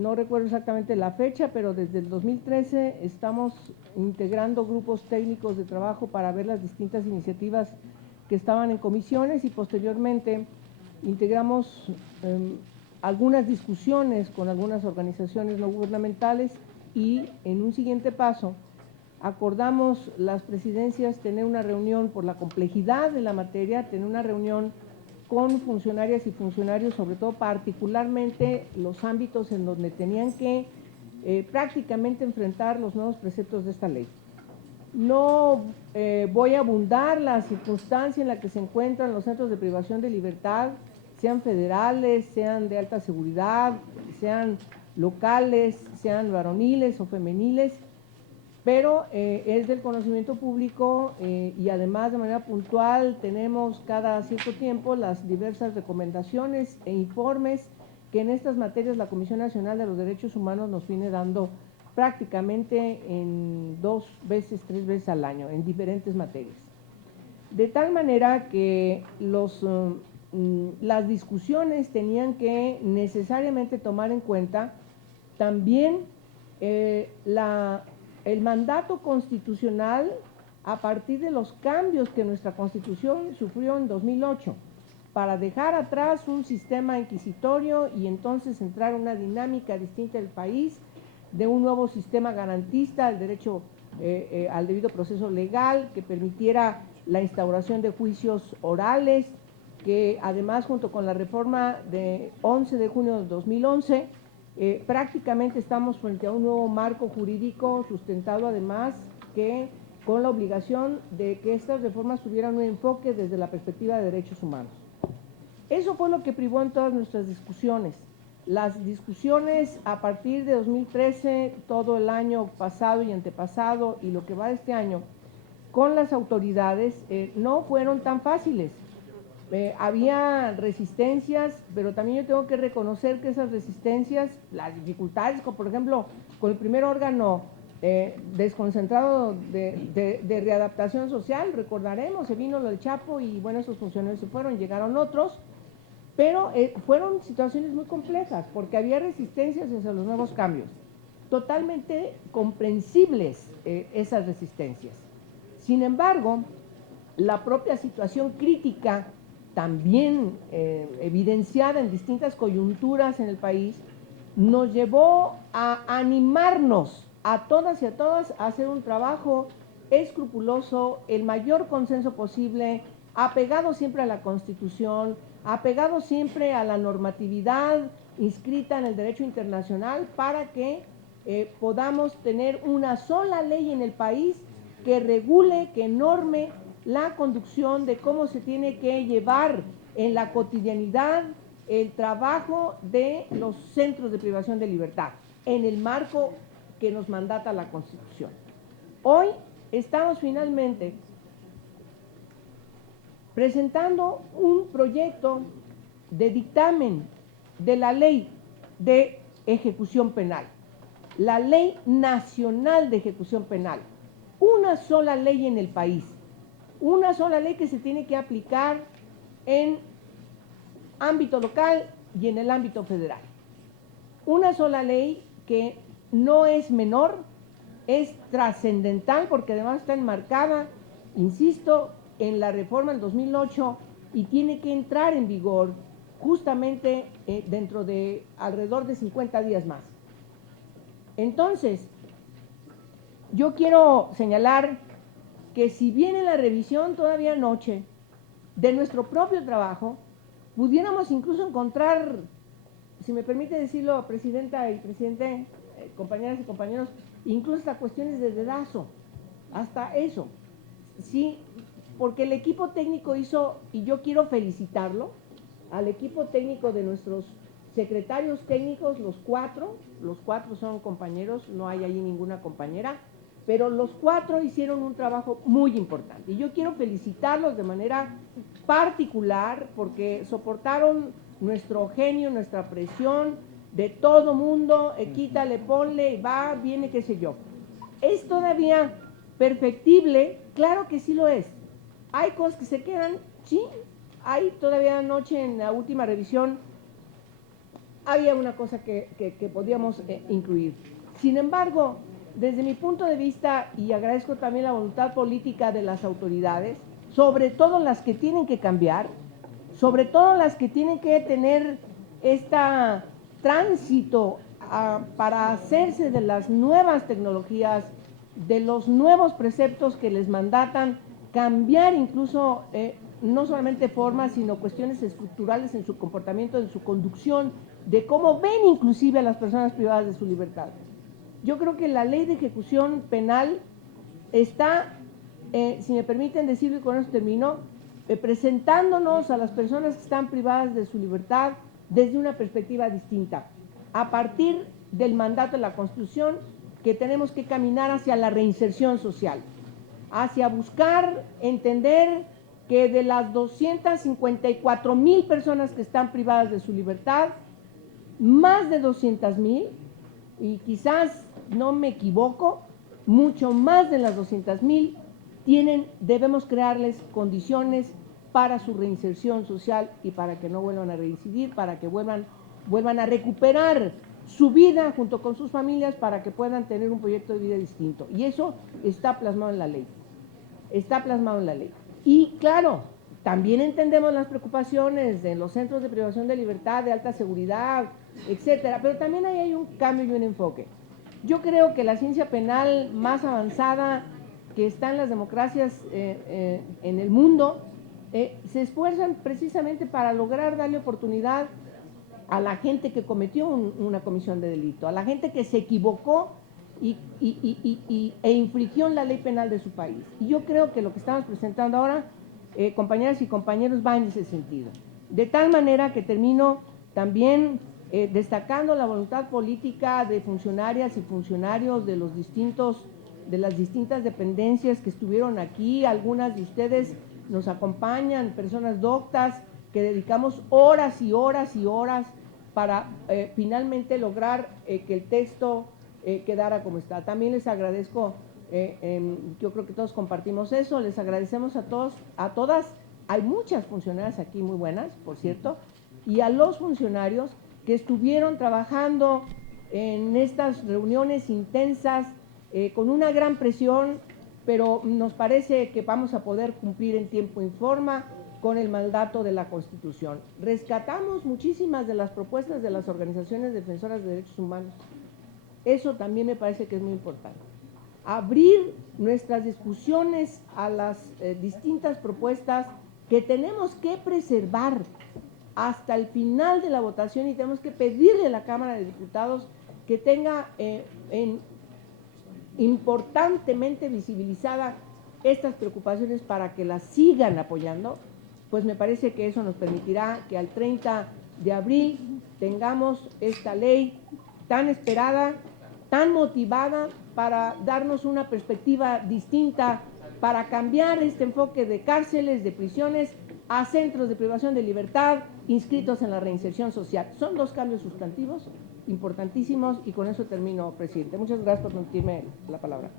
no recuerdo exactamente la fecha, pero desde el 2013 estamos integrando grupos técnicos de trabajo para ver las distintas iniciativas que estaban en comisiones y posteriormente integramos algunas discusiones con algunas organizaciones no gubernamentales y en un siguiente paso acordamos las presidencias tener una reunión por la complejidad de la materia, tener una reunión con funcionarias y funcionarios, sobre todo particularmente los ámbitos en donde tenían que prácticamente enfrentar los nuevos preceptos de esta ley. No voy a abundar la circunstancia en la que se encuentran los centros de privación de libertad, sean federales, sean de alta seguridad, sean locales, sean varoniles o femeniles, pero es del conocimiento público y además de manera puntual tenemos cada cierto tiempo las diversas recomendaciones e informes que en estas materias la Comisión Nacional de los Derechos Humanos nos viene dando prácticamente en 2 veces, 3 veces al año, en diferentes materias. De tal manera que las discusiones tenían que necesariamente tomar en cuenta también el mandato constitucional a partir de los cambios que nuestra Constitución sufrió en 2008, para dejar atrás un sistema inquisitorio y entonces entrar en una dinámica distinta del país, de un nuevo sistema garantista al derecho al debido proceso legal, que permitiera la instauración de juicios orales, que además junto con la reforma de 11 de junio de 2011, prácticamente estamos frente a un nuevo marco jurídico sustentado además que con la obligación de que estas reformas tuvieran un enfoque desde la perspectiva de derechos humanos. Eso fue lo que privó en todas nuestras discusiones. Las discusiones a partir de 2013, todo el año pasado y antepasado y lo que va de este año, con las autoridades no fueron tan fáciles. Había resistencias, pero también yo tengo que reconocer que esas resistencias, las dificultades, como por ejemplo, con el primer órgano desconcentrado de readaptación social, recordaremos, se vino lo del Chapo y bueno, esos funcionarios se fueron, llegaron otros, pero fueron situaciones muy complejas, porque había resistencias hacia los nuevos cambios, totalmente comprensibles esas resistencias. Sin embargo, la propia situación crítica, también evidenciada en distintas coyunturas en el país, nos llevó a animarnos a todas y a todas a hacer un trabajo escrupuloso, el mayor consenso posible, apegado siempre a la Constitución, apegado siempre a la normatividad inscrita en el derecho internacional para que podamos tener una sola ley en el país que regule, que norme la conducción de cómo se tiene que llevar en la cotidianidad el trabajo de los centros de privación de libertad, en el marco que nos mandata la Constitución. Hoy estamos finalmente presentando un proyecto de dictamen de la ley de ejecución penal, la Ley Nacional de Ejecución Penal, una sola ley en el país, una sola ley que se tiene que aplicar en ámbito local y en el ámbito federal. Una sola ley que no es menor, es trascendental porque además está enmarcada, insisto, en la reforma del 2008 y tiene que entrar en vigor justamente dentro de alrededor de 50 días más. Entonces, yo quiero señalar que si bien en la revisión todavía anoche de nuestro propio trabajo, pudiéramos incluso encontrar, si me permite decirlo, presidenta y presidente, compañeras y compañeros, incluso hasta cuestiones de dedazo, hasta eso, sí, porque el equipo técnico hizo, y yo quiero felicitarlo, al equipo técnico de nuestros secretarios técnicos, los cuatro son compañeros, no hay ahí ninguna compañera, pero los 4 hicieron un trabajo muy importante. Y yo quiero felicitarlos de manera particular porque soportaron nuestro genio, nuestra presión de todo mundo, quítale, ponle, va, viene, qué sé yo. ¿Es todavía perfectible? Claro que sí lo es. Hay cosas que se quedan, sí. Hay todavía anoche en la última revisión había una cosa que podíamos incluir. Sin embargo, desde mi punto de vista, y agradezco también la voluntad política de las autoridades, sobre todo las que tienen que cambiar, sobre todo las que tienen que tener este tránsito para hacerse de las nuevas tecnologías, de los nuevos preceptos que les mandatan, cambiar incluso no solamente formas, sino cuestiones estructurales en su comportamiento, en su conducción, de cómo ven inclusive a las personas privadas de su libertad. Yo creo que la ley de ejecución penal está, si me permiten decirlo y con eso termino, presentándonos a las personas que están privadas de su libertad desde una perspectiva distinta, a partir del mandato de la Constitución, que tenemos que caminar hacia la reinserción social, hacia buscar entender que de las 254,000 personas que están privadas de su libertad, más de 200,000, y quizás no me equivoco, mucho más de las 200,000 debemos crearles condiciones para su reinserción social y para que no vuelvan a reincidir, para que vuelvan a recuperar su vida junto con sus familias, para que puedan tener un proyecto de vida distinto. Y eso está plasmado en la ley. Está plasmado en la ley. Y claro, también entendemos las preocupaciones de los centros de privación de libertad, de alta seguridad, etcétera, pero también ahí hay un cambio y un enfoque. Yo creo que la ciencia penal más avanzada que está en las democracias en el mundo se esfuerzan precisamente para lograr darle oportunidad a la gente que cometió una comisión de delito, a la gente que se equivocó e infringió la ley penal de su país. Y yo creo que lo que estamos presentando ahora, compañeras y compañeros, va en ese sentido. De tal manera que termino también destacando la voluntad política de funcionarias y funcionarios de las distintas dependencias que estuvieron aquí. Algunas de ustedes nos acompañan, personas doctas, que dedicamos horas y horas y horas para finalmente lograr que el texto quedara como está. También les agradezco, yo creo que todos compartimos eso, les agradecemos a todos, a todas, hay muchas funcionarias aquí muy buenas, por cierto, y a los funcionarios que estuvieron trabajando en estas reuniones intensas, con una gran presión, pero nos parece que vamos a poder cumplir en tiempo y forma con el mandato de la Constitución. Rescatamos muchísimas de las propuestas de las organizaciones defensoras de derechos humanos. Eso también me parece que es muy importante. Abrir nuestras discusiones a las distintas propuestas que tenemos que preservar hasta el final de la votación, y tenemos que pedirle a la Cámara de Diputados que tenga importantemente visibilizada estas preocupaciones para que las sigan apoyando. Pues me parece que eso nos permitirá que al 30 de abril tengamos esta ley tan esperada, tan motivada, para darnos una perspectiva distinta, para cambiar este enfoque de cárceles, de prisiones, a centros de privación de libertad inscritos en la reinserción social. Son dos cambios sustantivos importantísimos, y con eso termino, presidente. Muchas gracias por permitirme la palabra.